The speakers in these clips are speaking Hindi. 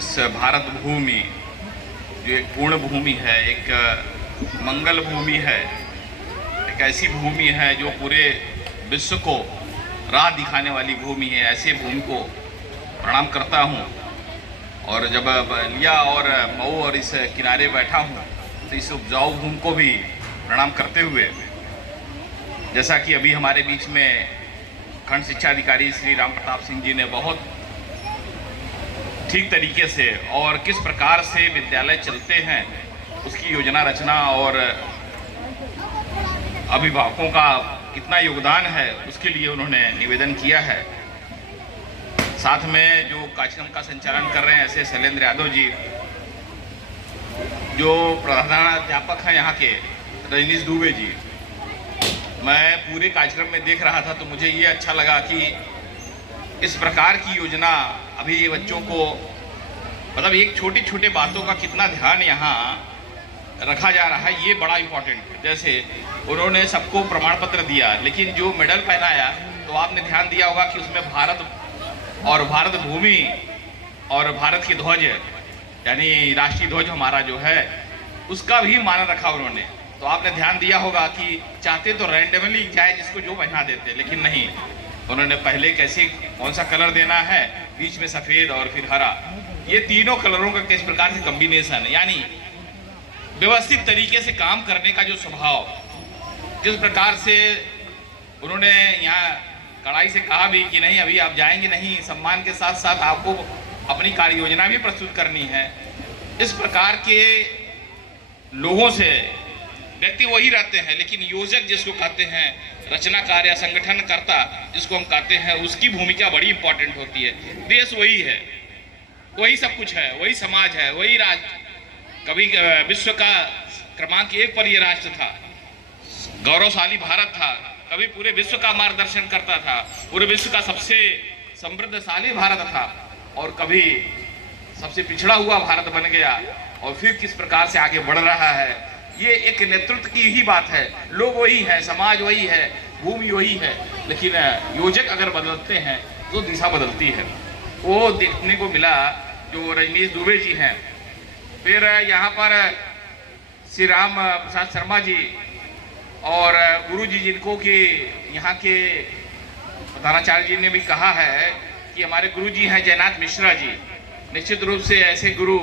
इस भारत भूमि जो एक पूर्ण भूमि है, एक मंगल भूमि है, एक ऐसी भूमि है जो पूरे विश्व को राह दिखाने वाली भूमि है, ऐसे भूमि को प्रणाम करता हूँ। और जब बलिया और मऊ और इस किनारे बैठा हूँ तो इस उपजाऊ भूमि को भी प्रणाम करते हुए, जैसा कि अभी हमारे बीच में खंड शिक्षा अधिकारी श्री राम प्रताप सिंह जी ने बहुत ठीक तरीके से और किस प्रकार से विद्यालय चलते हैं उसकी योजना रचना और अभिभावकों का कितना योगदान है उसके लिए उन्होंने निवेदन किया है। साथ में जो कार्यक्रम का संचालन कर रहे हैं ऐसे शैलेंद्र यादव जी जो प्रधानाध्यापक हैं यहाँ के, रजनीश दुबे जी, मैं पूरे कार्यक्रम में देख रहा था तो मुझे ये अच्छा लगा कि इस प्रकार की योजना अभी ये बच्चों को मतलब एक छोटी छोटे बातों का कितना ध्यान यहाँ रखा जा रहा है, ये बड़ा इम्पोर्टेंट है। जैसे उन्होंने सबको प्रमाण पत्र दिया, लेकिन जो मेडल पहनाया तो आपने ध्यान दिया होगा कि उसमें भारत और भारत भूमि और भारत की ध्वज यानी राष्ट्रीय ध्वज हमारा जो है उसका भी मान रखा उन्होंने। तो आपने ध्यान दिया होगा कि चाहते तो रैंडमली जाए जिसको जो पहना देते, लेकिन नहीं, उन्होंने पहले कैसे कौन सा कलर देना है, बीच में सफ़ेद और फिर हरा, ये तीनों कलरों का किस प्रकार से कॉम्बिनेशन, यानी व्यवस्थित तरीके से काम करने का जो स्वभाव, जिस प्रकार से उन्होंने यहाँ कड़ाई से कहा भी कि नहीं अभी आप जाएंगे नहीं, सम्मान के साथ साथ आपको अपनी कार्य योजना भी प्रस्तुत करनी है। इस प्रकार के लोगों से व्यक्ति वही रहते हैं, लेकिन योजक जिसको कहते हैं, रचनाकार या संगठनकर्ता जिसको हम कहते हैं, उसकी भूमिका बड़ी इंपॉर्टेंट होती है। देश वही है, वही सब कुछ है, वही समाज है, वही राष्ट्र, कभी विश्व का क्रमांक 1 पर यह राष्ट्र था, गौरवशाली भारत था, कभी पूरे विश्व का मार्गदर्शन करता था, पूरे विश्व का सबसे समृद्धशाली भारत था, और कभी सबसे पिछड़ा हुआ भारत बन गया, और फिर किस प्रकार से आगे बढ़ रहा है। ये एक नेतृत्व की ही बात है। लोग वही है, समाज वही है, भूमि वही है, लेकिन योजक अगर बदलते हैं तो दिशा बदलती है। वो देखने को मिला जो रजनीश दुबे जी हैं, फिर यहाँ पर श्री राम प्रसाद शर्मा जी और गुरु जी, जिनको कि यहाँ के प्रधानाचार्य जी ने भी कहा है कि हमारे गुरु जी हैं जयनाथ मिश्रा जी। निश्चित रूप से ऐसे गुरु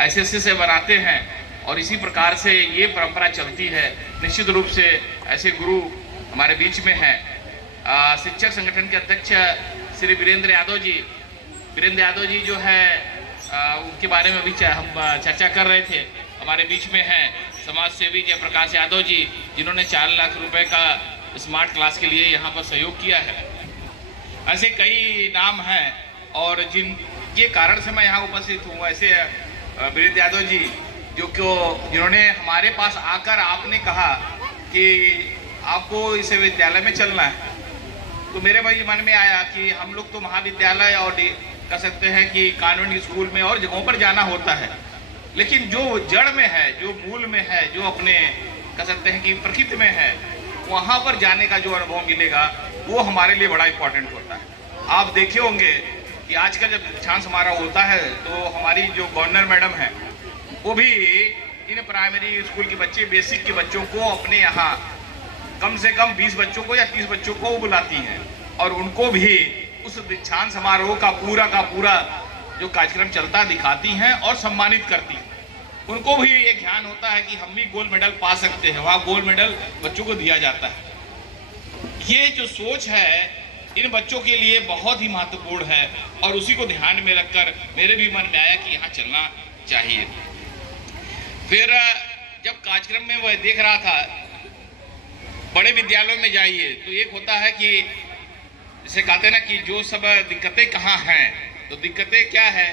ऐसे शिष्य बनाते हैं और इसी प्रकार से ये परंपरा चलती है। निश्चित रूप से ऐसे गुरु हमारे बीच में हैं। शिक्षक संगठन के अध्यक्ष श्री वीरेंद्र यादव जी जो है उनके बारे में भी हम चर्चा कर रहे थे, हमारे बीच में हैं। समाज सेवी जयप्रकाश यादव जी, जिन्होंने 4 लाख रुपए का स्मार्ट क्लास के लिए यहाँ पर सहयोग किया है। ऐसे कई नाम हैं और जिनके कारण से मैं यहाँ उपस्थित हूँ। ऐसे वीरेंद्र यादव जी जिन्होंने हमारे पास आकर आपने कहा कि आपको इस विद्यालय में चलना है, तो मेरे भाई मन में आया कि हम लोग तो महाविद्यालय और कह सकते हैं कि कॉन्वेंट स्कूल में और जगहों पर जाना होता है, लेकिन जो जड़ में है, जो मूल में है, जो अपने कह सकते हैं कि प्रकृति में है, वहाँ पर जाने का जो अनुभव मिलेगा वो हमारे लिए बड़ा इम्पोर्टेंट होता है। आप देखे होंगे कि आजकल जब दीक्षांत समारोह होता है तो हमारी जो गवर्नर मैडम है वो भी इन प्राइमरी स्कूल के बच्चे, बेसिक के बच्चों को अपने यहाँ कम से कम 20 बच्चों को या 30 बच्चों को बुलाती हैं और उनको भी उस दीक्षांत समारोह का पूरा जो कार्यक्रम चलता दिखाती हैं और सम्मानित करती हैं। उनको भी ये ज्ञान होता है कि हम भी गोल्ड मेडल पा सकते हैं, वहाँ गोल्ड मेडल बच्चों को दिया जाता है। ये जो सोच है इन बच्चों के लिए बहुत ही महत्वपूर्ण है और उसी को ध्यान में रखकर मेरे भी मन में आया कि यहाँ चलना चाहिए। फिर जब कार्यक्रम में वह देख रहा था, बड़े विद्यालयों में जाइए तो एक होता है कि जैसे कहते हैं ना कि जो सब दिक्कतें कहाँ हैं, तो दिक्कतें क्या है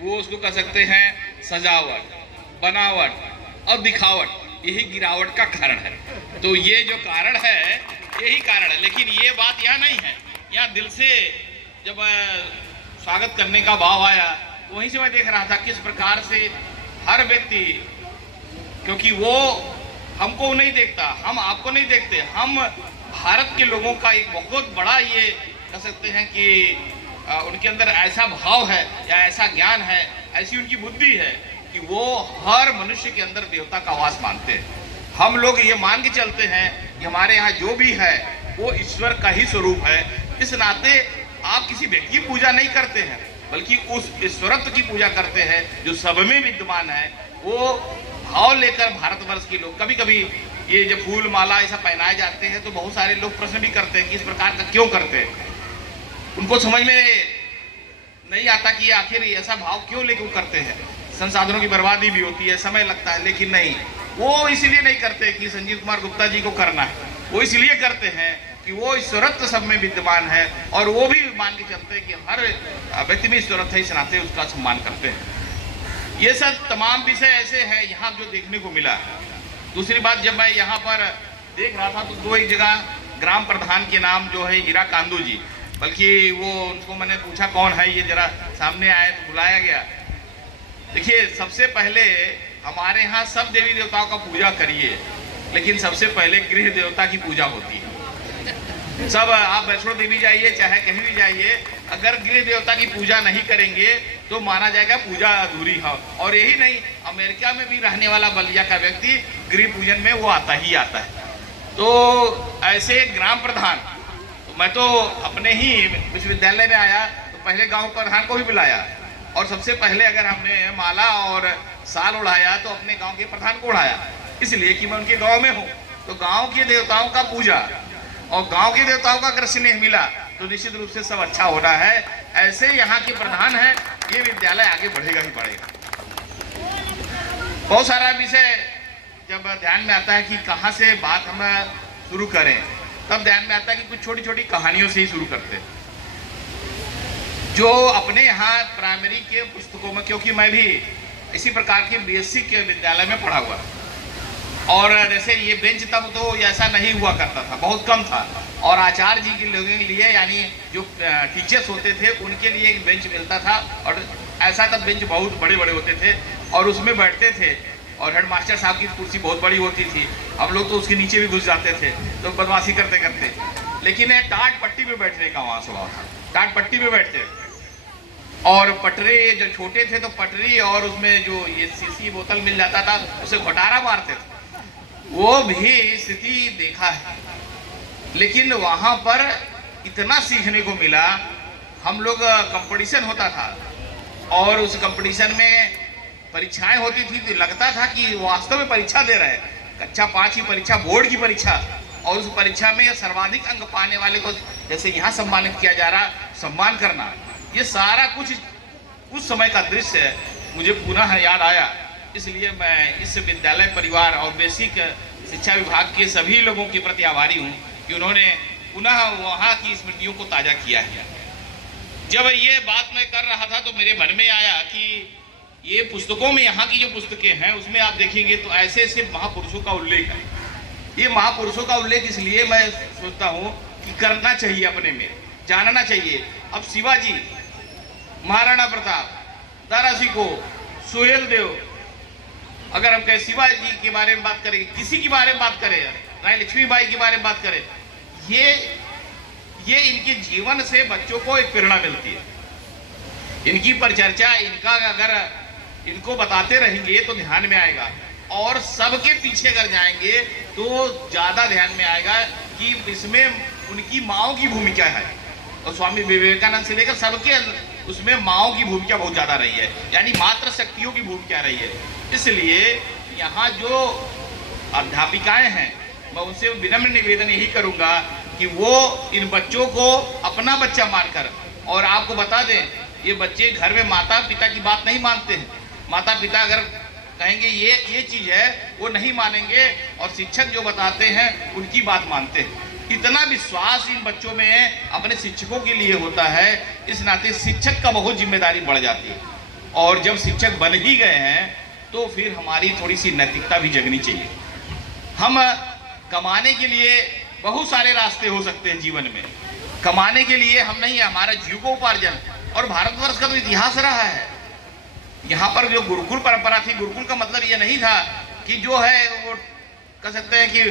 वो उसको कह सकते हैं सजावट, बनावट और दिखावट, यही गिरावट का कारण है। तो ये जो कारण है यही कारण है, लेकिन ये बात यहाँ नहीं है। यहाँ दिल से जब स्वागत करने का भाव आया वहीं से मैं देख रहा था किस प्रकार से हर व्यक्ति, क्योंकि वो हमको नहीं देखता, हम आपको नहीं देखते, हम भारत के लोगों का एक बहुत बड़ा ये कह सकते हैं कि उनके अंदर ऐसा भाव है या ऐसा ज्ञान है, ऐसी उनकी बुद्धि है कि वो हर मनुष्य के अंदर देवता का वास मानते हैं। हम लोग ये मान के चलते हैं कि हमारे यहाँ जो भी है वो ईश्वर का ही स्वरूप है। इस नाते आप किसी व्यक्ति की पूजा नहीं करते हैं, बल्कि उस ईश्वरत्व की पूजा करते हैं जो सब में विद्यमान है। वो भाव लेकर भारतवर्ष के लोग कभी कभी ये जब फूल माला ऐसा पहनाए जाते हैं तो बहुत सारे लोग प्रश्न भी करते हैं कि इस प्रकार का क्यों करते हैं। उनको समझ में नहीं आता कि आखिर ऐसा भाव क्यों लेकर करते हैं। संसाधनों की बर्बादी भी होती है, समय लगता है, लेकिन नहीं, वो इसलिए नहीं करते कि संजीव कुमार गुप्ता जी को करना है। वो इसलिए करते हैं कि वो ईश्वरत्व सब में विद्यमान है और वो भी मान के चलते हैं कि हर व्यक्ति में ईश्वरत्व है, इस नाते उसका सम्मान करते हैं। ये सब तमाम विषय ऐसे हैं यहाँ जो देखने को मिला। दूसरी बात, जब मैं यहाँ पर देख रहा था तो दो एक जगह ग्राम प्रधान के नाम जो है हीरा कांदू जी, बल्कि वो उनको मैंने पूछा कौन है, ये जरा सामने आए तो बुलाया गया। देखिए, सबसे पहले हमारे यहाँ सब देवी देवताओं का पूजा करिए, लेकिन सबसे पहले गृह देवता की पूजा होती है। सब आप वैष्णो देवी जाइए चाहे कहीं भी जाइए, अगर गृह देवता की पूजा नहीं करेंगे तो माना जाएगा पूजा अधूरी है। और यही नहीं, अमेरिका में भी रहने वाला बलिया का व्यक्ति गृह पूजन में वो आता ही आता है। तो ऐसे ग्राम प्रधान, तो मैं तो अपने ही विश्वविद्यालय में आया तो पहले गांव प्रधान को भी बुलाया, और सबसे पहले अगर हमने माला और साल उड़ाया तो अपने गांव के प्रधान को उड़ाया, इसलिए कि मैं उनके गांव में हूँ। तो गांव के देवताओं का पूजा और गांव के देवताओं का अगर स्नेह मिला तो निश्चित रूप से सब अच्छा होना है। ऐसे यहाँ के प्रधान हैं, ये विद्यालय आगे बढ़ेगा ही बढ़ेगा। बहुत सारा विषय जब ध्यान में आता है कि कहाँ से बात हम शुरू करें, तब ध्यान में आता है कि कुछ छोटी छोटी कहानियों से ही शुरू करते हैं जो अपने यहाँ प्राइमरी के पुस्तकों में, क्योंकि मैं भी इसी प्रकार के बीएससी के विद्यालय में पढ़ा हुआ, और जैसे ये बेंच तब तो ऐसा नहीं हुआ करता था, बहुत कम था, और आचार्य जी के लोगों के लिए यानी जो टीचर्स होते थे उनके लिए एक बेंच मिलता था, और ऐसा तब बेंच बहुत बड़े बड़े होते थे और उसमें बैठते थे, और हेड मास्टर साहब की कुर्सी बहुत बड़ी होती थी, हम लोग तो उसके नीचे भी घुस जाते थे तो बदमाशी करते करते। लेकिन टाट पट्टी पे बैठने का वहाँ स्वभाव था, टाट पट्टी पे बैठते, और पटरे जो छोटे थे तो पटरी और उसमें जो ये सीसी बोतल मिल जाता था उसे घोटारा मारते थे। वो भी स्थिति देखा है, लेकिन वहाँ पर इतना सीखने को मिला। हम लोग कंपटीशन होता था और उस कंपटीशन में परीक्षाएं होती थी तो लगता था कि वास्तव में परीक्षा दे रहे हैं, कक्षा 5 की परीक्षा, बोर्ड की परीक्षा, और उस परीक्षा में सर्वाधिक अंक पाने वाले को जैसे यहाँ सम्मानित किया जा रहा, सम्मान करना, ये सारा कुछ उस समय का दृश्य मुझे पुनः याद आया। इसलिए मैं इस विद्यालय परिवार और बेसिक शिक्षा विभाग के सभी लोगों के प्रति आभारी हूँ कि उन्होंने पुनः वहाँ की स्मृतियों को ताज़ा किया है। जब ये बात मैं कर रहा था तो मेरे मन में आया कि ये पुस्तकों में, यहाँ की जो पुस्तकें हैं उसमें आप देखेंगे तो ऐसे ऐसे महापुरुषों का उल्लेख है। ये महापुरुषों का उल्लेख इसलिए मैं सोचता हूँ कि करना चाहिए, अपने में जानना चाहिए। अब शिवाजी, महाराणा प्रताप, दारा सिकोह, सुहेल देव, अगर हम कहें शिवाजी के बारे में बात करें, किसी के बारे में बात करें, रानी लक्ष्मीबाई के बारे में बात करें, ये इनके जीवन से बच्चों को एक प्रेरणा मिलती है। इनकी परिचर्चा, इनका अगर इनको बताते रहेंगे तो ध्यान में आएगा, और सबके पीछे अगर जाएंगे तो ज़्यादा ध्यान में आएगा कि इसमें उनकी माँओं की भूमिका है। और स्वामी विवेकानंद से लेकर सबके उसमें माँओं की भूमिका बहुत ज़्यादा रही है, यानी मातृ शक्तियों की भूमिका रही है। इसलिए यहाँ जो अध्यापिकाएं हैं, मैं उनसे विनम्र निवेदन यही करूँगा कि वो इन बच्चों को अपना बच्चा मानकर, और आपको बता दें ये बच्चे घर में माता पिता की बात नहीं मानते हैं। माता पिता अगर कहेंगे ये चीज़ है वो नहीं मानेंगे, और शिक्षक जो बताते हैं उनकी बात मानते हैं। इतना विश्वास इन बच्चों में अपने शिक्षकों के लिए होता है, इस नाते शिक्षक का बहुत जिम्मेदारी बढ़ जाती है। और जब शिक्षक बन ही गए हैं तो फिर हमारी थोड़ी सी नैतिकता भी जगनी चाहिए। हम कमाने के लिए बहुत सारे रास्ते हो सकते हैं जीवन में, कमाने के लिए हम नहीं, हमारा जीविकोपार्जन, और भारतवर्ष का तो इतिहास रहा है। यहाँ पर जो गुरुकुल परंपरा थी, गुरुकुल का मतलब ये नहीं था कि जो है वो कह सकते हैं कि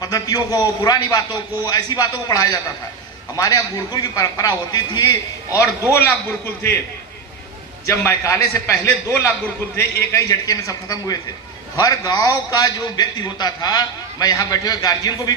पद्धतियों को, पुरानी बातों को, ऐसी बातों को पढ़ाया जाता था। हमारे यहाँ गुरुकुल की परंपरा होती थी और 2 लाख गुरुकुल थे। जब मैकाले से पहले 2 लाख गुरुकुल थे, एक ही झटके में सब खत्म हुए थे। हर गांव का जो व्यक्ति होता था, मैं यहाँ बैठे हुए गार्जियन को भी